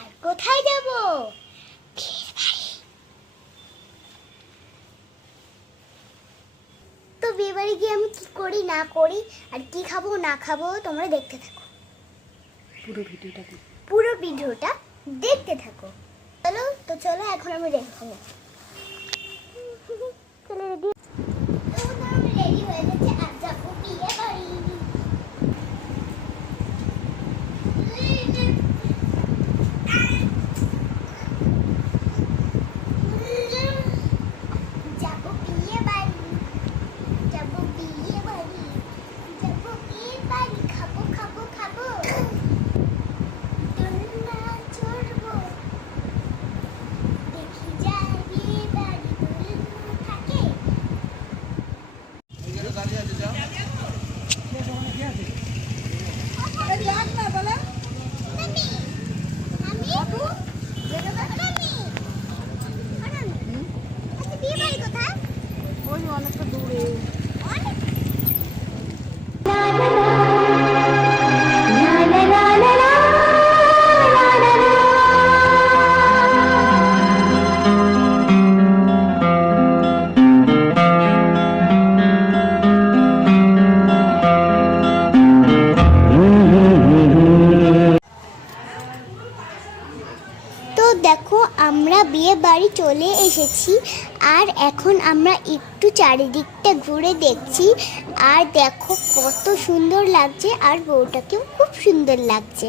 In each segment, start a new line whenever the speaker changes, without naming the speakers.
আর কোথায় যাব? তো বিয়ে বাড়ি গিয়ে আমি কি করি না করি আর কি খাব না খাব তোমরা দেখতে থাকো।
পুরো ভিডিওটা
পুরো ভিডিওটা দেখতে থাকো। চলো তো চলো এখন আমি রেডি হব চলো রেডি আমি রেডি হয়ে গেছে আর যাব বিয়ে বাড়ি যাব বিয়ে বাড়ি যাব বিয়ে বাড়ি যাব বিয়ে বাড়ি খাব খাব খাব দোলনা চড়বো দেখি যায় বিয়ে বাড়ি দোলনা থাকে মামি, বাড়ি চলে এসেছি আর এখন আমরা একটু চারিদিকটা ঘুরে দেখছি। আর দেখো কত সুন্দর লাগছে আর বউটাকেও খুব সুন্দর লাগছে।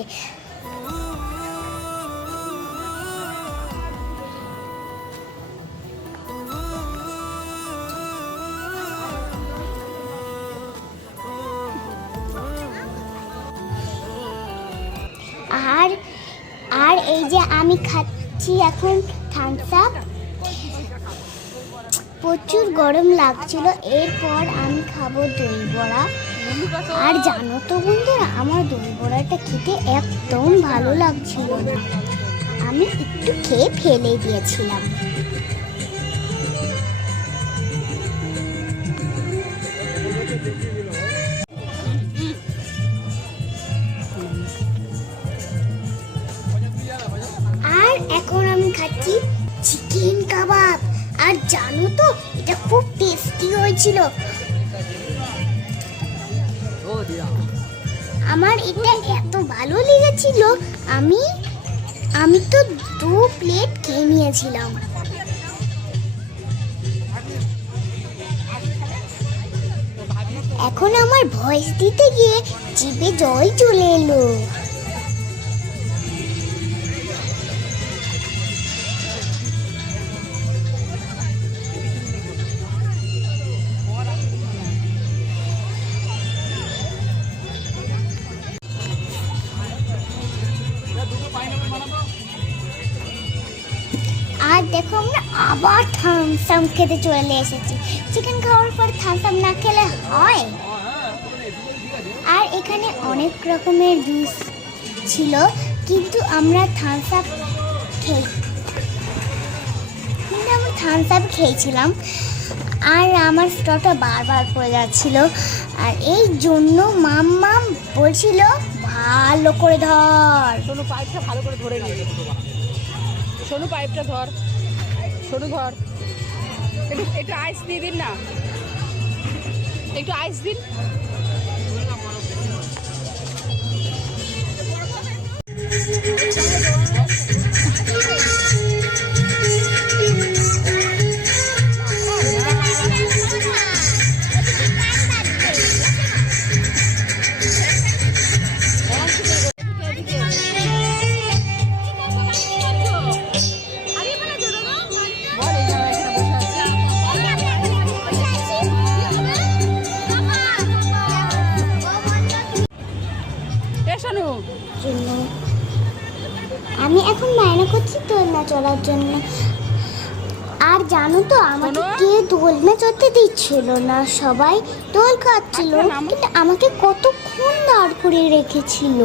আর আর এই যে আমি খাচ্ছি এখন থামস আপ প্রচুর গরম লাগছিল, এরপর আমি খাব দই বড়া। আর জানো তো বন্ধুরা, আমার দই বড়াটা খেতে একদম ভালো লাগছিল না। আমি একটু খেয়ে ফেলে দিয়েছিলাম।
দিয়া
আমার এটা এত ভালো লেগেছিল, আমি আমি তো দু প্লেট খেয়ে নিয়েছিলাম। এখন আমার ভয়েস দিতে গিয়ে জিভে জল চলে এলো। আবার থামস আপ খেতে চলে এসেছি। চিকেন খাওয়ার পর থামস আপ না খেলে হয়? আর এখানে অনেক রকমের জুস ছিল, কিন্তু আমরা থামস আপ খেয়ে কিন্তু আমরা থামস আপ খেয়েছিলাম। আর আমার স্টটা বারবার পড়ে যাচ্ছিল। আর এই জন্য মাম মাম বলছিল, ভালো করে ধর।
সোনু পাইপটা ভালো করে ধরে নিয়ে সোনু পাইপটা ধর। সোনু ঘর। একটু একটু আইস দিয়ে দিন না। একটু আইস দিন।
দোলনা চড়ার জন্য। আর জানো তো আমাকে। কে দোলনা চড়তে দিচ্ছিল না? সবাই দোল খাচ্ছিল।
আচ্ছা,
কিন্তু আমাকে কতক্ষণ দাঁড় করিয়ে রেখেছিল?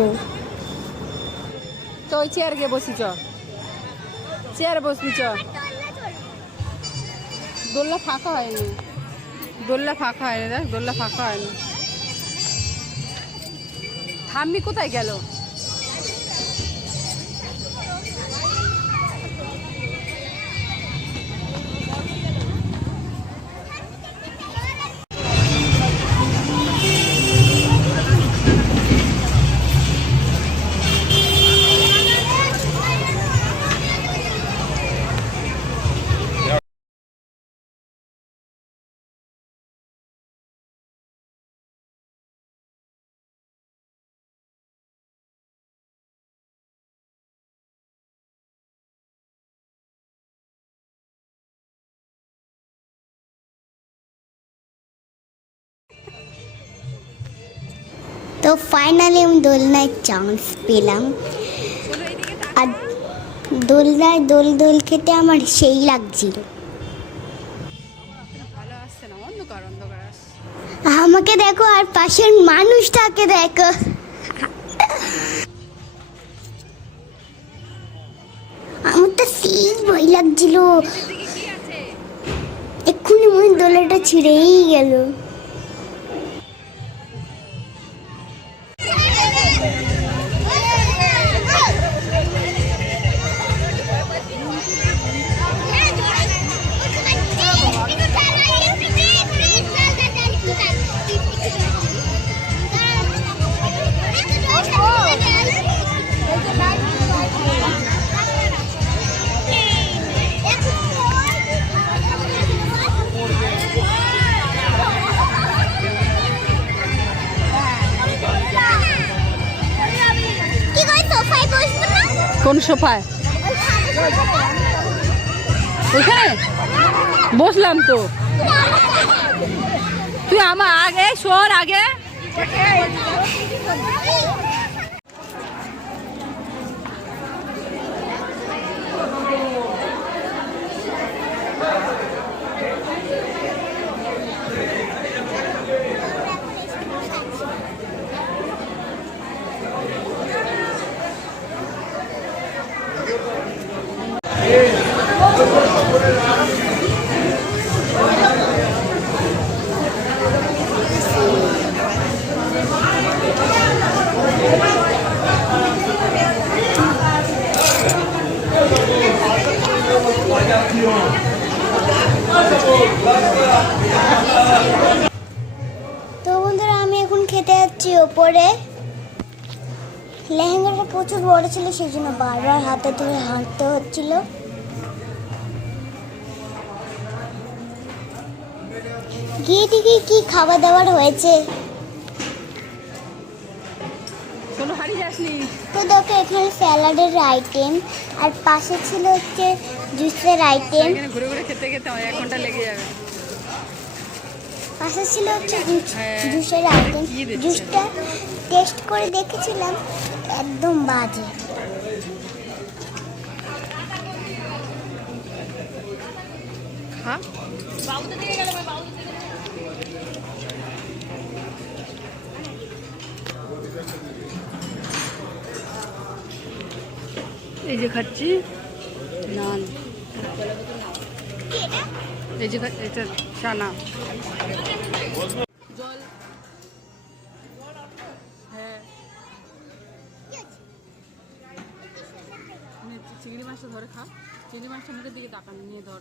তো ওই চেয়ার গিয়ে বসি চ। চেয়ারে বসবি চ। দোল্লা ফাঁকা হয়নি। দোল্লা ফাঁকা হয়নি দেখ দোল্লা ফাঁকা হয়নি। থাম্মি কোথায় গেল?
তো ফাইনালি আমি দোলনায় চান্স পেলাম। আর দোলনায় দোল দোল খেতে আমার সেই লাগছিল। আমাকে দেখো আর পাশের মানুষটাকে দেখো। আমার তো সেই ভয় লাগছিল। এক্ষুনি মনে দোলাটা ছিঁড়েই গেল।
কোন সোফায়? বসলাম তো। তুই আমার আগে সর আগে
তো বন্ধুরা আমি এখন খেতে যাচ্ছি ওপরে লেহেঙ্গাটা প্রচুর বড় ছিল সেই জন্য বারবার হাতে ধরে হাঁটতে হচ্ছিল। গিয়ে দেখি কি খাবার দাবার হয়েছে তো দেখো এখানে স্যালাডের আইটেম আর পাশে ছিল হচ্ছে জুসের আইটেম
এখানে ঘুরে ঘুরে খেতে খেতে এক ঘণ্টা লেগে যাবে।
পাশে ছিল হচ্ছে
হ্যাঁ।
জুসের আইটেম জুসটা টেস্ট করে দেখেছিলাম। একদম বাজে।
খা এই যে খাচ্ছি। নান। এই যে খা- এটা চানা মাছটা ধরে খা চিংড়ি মাছটা মুখের দিকে তাকানো নিয়ে ধর।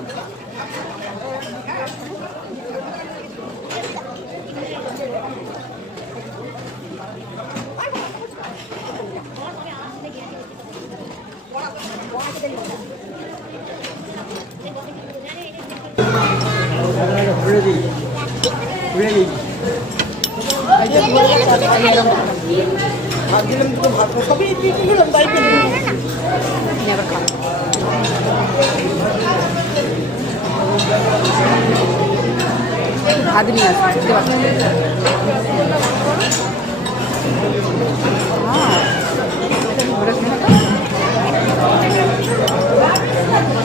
এবার খা ভাত নিয়ে আসছি বুঝতে পারছি হ্যাঁ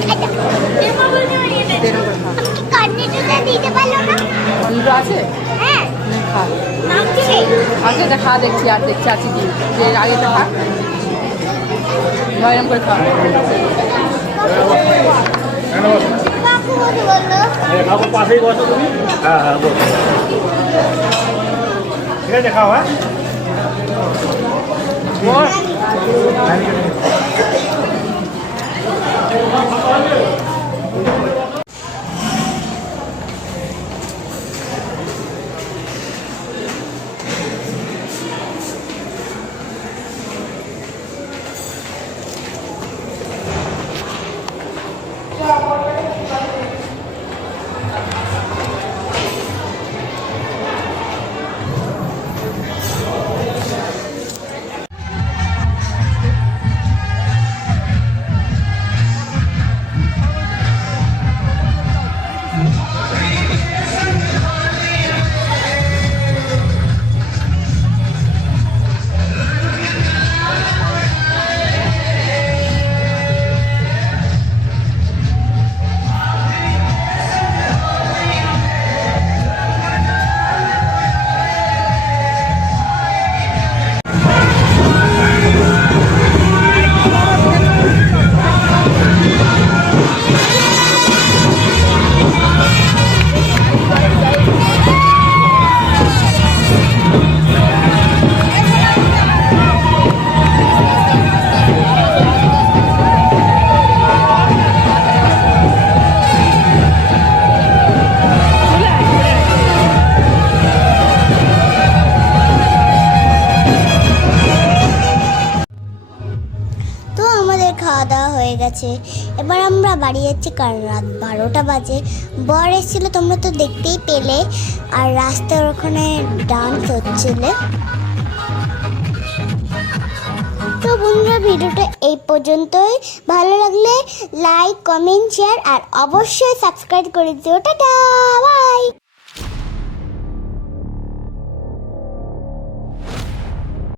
এটা কি ঘরে খেয়ে দেড় করে খা
কর্নেটটা দিতে পারল না।
দুটো আছে?
হ্যাঁ।
নে, খা।
মাখছে
আছে এটা খা দেখছি আর দেখছি আছে কি? যে আগেটা খা নয়রম করে খা।
কাকু বলে বলল।
ঠাকুর পাশেই বসো তুমি। হ্যাঁ হ্যাঁ বসো। ঠিক আছে খাও হ্যাঁ। বস।
গেছে। এবার আমরা বাড়ি যাচ্ছি, কারণ রাত বারোটা বাজে। বর এসেছিল, তোমরা তো দেখতেই পেলে। আর রাস্তার ওখানে ডান্স হচ্ছিল। তো বন্ধুরা, ভিডিওটা এই পর্যন্তই। ভালো লাগলে লাইক কমেন্ট শেয়ার আর অবশ্যই সাবস্ক্রাইব করে দিও। Tata bye